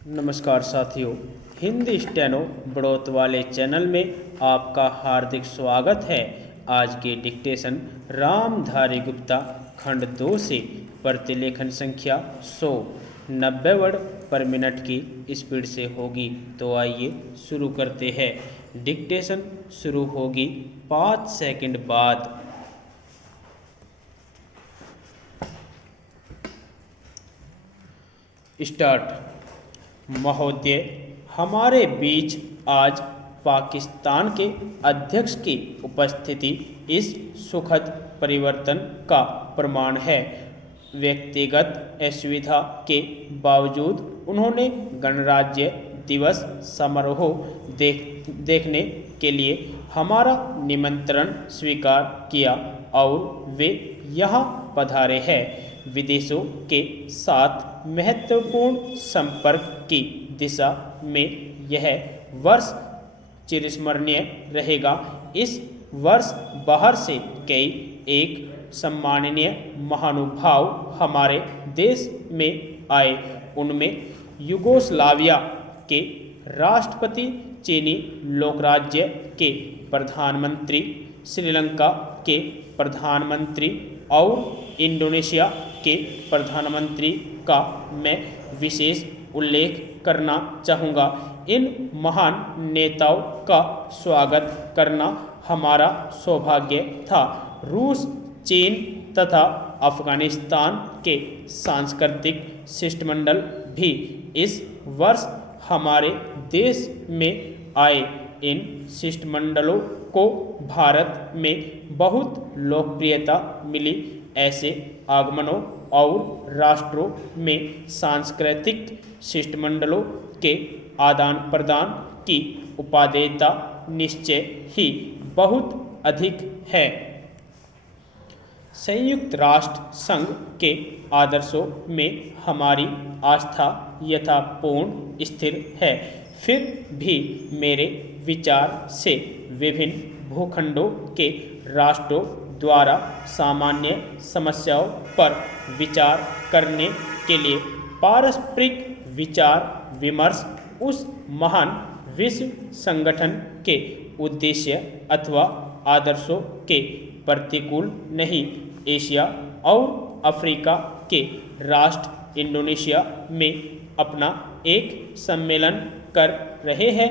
नमस्कार साथियों, हिंदी स्टेनो बढ़ोत वाले चैनल में आपका हार्दिक स्वागत है। आज के डिक्टेशन रामधारी गुप्ता खंड 2 से प्रतिलेखन संख्या 100 90 वर्ड पर मिनट की स्पीड से होगी। तो आइए शुरू करते हैं। डिक्टेशन शुरू होगी 5 सेकंड बाद। स्टार्ट। महोदय, हमारे बीच आज पाकिस्तान के अध्यक्ष की उपस्थिति इस सुखद परिवर्तन का प्रमाण है। व्यक्तिगत असुविधा के बावजूद उन्होंने गणराज्य दिवस समारोह देखने के लिए हमारा निमंत्रण स्वीकार किया और वे यहाँ पधारे हैं। विदेशों के साथ महत्वपूर्ण संपर्क की दिशा में यह वर्ष चिरस्मरणीय रहेगा। इस वर्ष बाहर से कई एक सम्माननीय महानुभाव हमारे देश में आए। उनमें युगोस्लाविया के राष्ट्रपति, चीनी लोकराज्य के प्रधानमंत्री, श्रीलंका के प्रधानमंत्री और इंडोनेशिया के प्रधानमंत्री का मैं विशेष उल्लेख करना चाहूँगा। इन महान नेताओं का स्वागत करना हमारा सौभाग्य था। रूस, चीन तथा अफगानिस्तान के सांस्कृतिक शिष्टमंडल भी इस वर्ष हमारे देश में आए। इन शिष्टमंडलों को भारत में बहुत लोकप्रियता मिली। ऐसे आगमनों और राष्ट्रों में सांस्कृतिक शिष्टमंडलों के आदान प्रदान की उपादेयता निश्चय ही बहुत अधिक है। संयुक्त राष्ट्र संघ के आदर्शों में हमारी आस्था यथापूर्ण स्थिर है। फिर भी मेरे विचार से विभिन्न भूखंडों के राष्ट्रों द्वारा सामान्य समस्याओं पर विचार करने के लिए पारस्परिक विचार विमर्श उस महान विश्व संगठन के उद्देश्य अथवा आदर्शों के प्रतिकूल नहीं। एशिया और अफ्रीका के राष्ट्र इंडोनेशिया में अपना एक सम्मेलन कर रहे हैं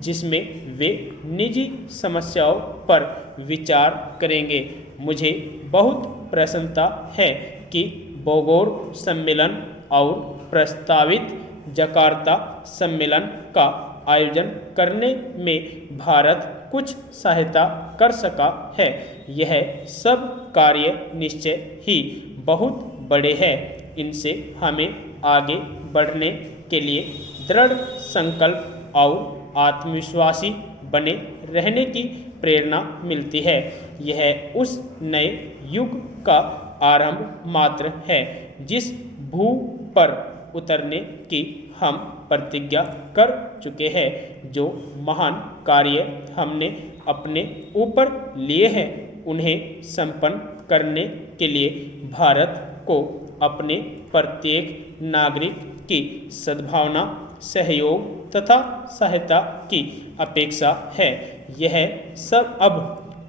जिसमें वे निजी समस्याओं पर विचार करेंगे। मुझे बहुत प्रसन्नता है कि बोगोर सम्मेलन और प्रस्तावित जकार्ता सम्मेलन का आयोजन करने में भारत कुछ सहायता कर सका है। यह सब कार्य निश्चय ही बहुत बड़े हैं। इनसे हमें आगे बढ़ने के लिए दृढ़ संकल्प और आत्मविश्वासी बने रहने की प्रेरणा मिलती है। यह उस नए युग का आरंभ मात्र है जिस भू पर उतरने की हम प्रतिज्ञा कर चुके हैं। जो महान कार्य हमने अपने ऊपर लिए हैं उन्हें संपन्न करने के लिए भारत को अपने प्रत्येक नागरिक की सद्भावना, सहयोग तथा सहायता की अपेक्षा है। यह सब अब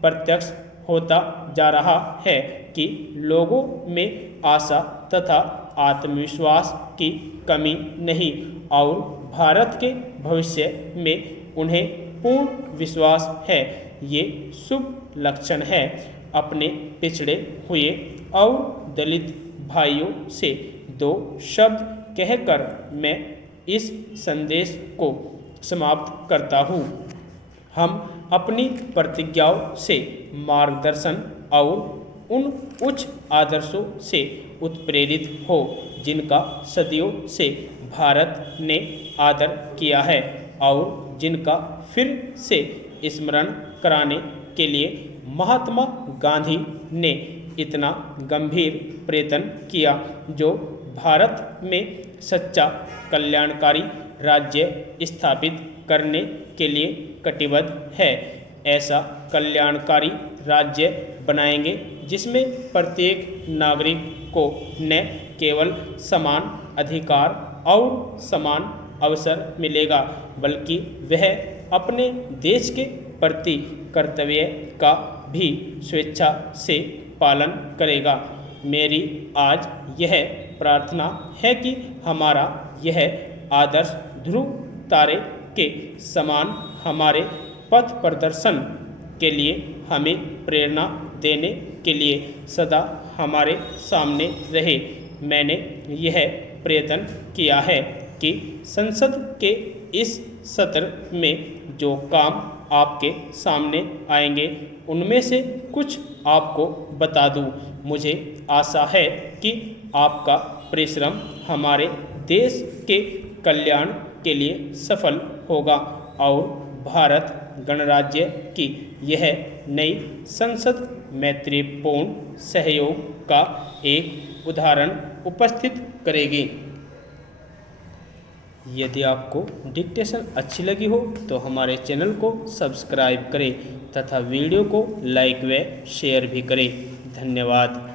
प्रत्यक्ष होता जा रहा है कि लोगों में आशा तथा आत्मविश्वास की कमी नहीं और भारत के भविष्य में उन्हें पूर्ण विश्वास है। ये शुभ लक्षण है। अपने पिछड़े हुए और दलित भाइयों से दो शब्द कहकर मैं इस संदेश को समाप्त करता हूँ। हम अपनी प्रतिज्ञाओं से मार्गदर्शन और उन उच्च आदर्शों से उत्प्रेरित हो जिनका सदियों से भारत ने आदर किया है और जिनका फिर से स्मरण कराने के लिए महात्मा गांधी ने इतना गंभीर प्रयत्न किया, जो भारत में सच्चा कल्याणकारी राज्य स्थापित करने के लिए कटिबद्ध है। ऐसा कल्याणकारी राज्य बनाएंगे जिसमें प्रत्येक नागरिक को न केवल समान अधिकार और समान अवसर मिलेगा, बल्कि वह अपने देश के प्रति कर्तव्य का भी स्वेच्छा से पालन करेगा। मेरी आज यह प्रार्थना है कि हमारा यह आदर्श ध्रुव तारे के समान हमारे पथ प्रदर्शन के लिए हमें प्रेरणा देने के लिए सदा हमारे सामने रहे। मैंने यह प्रयत्न किया है कि संसद के इस सत्र में जो काम आपके सामने आएंगे उनमें से कुछ आपको बता दूं। मुझे आशा है कि आपका परिश्रम हमारे देश के कल्याण के लिए सफल होगा और भारत गणराज्य की यह नई संसद मैत्रीपूर्ण सहयोग का एक उदाहरण उपस्थित करेगी। यदि आपको डिक्टेशन अच्छी लगी हो तो हमारे चैनल को सब्सक्राइब करें तथा वीडियो को लाइक व शेयर भी करें। धन्यवाद।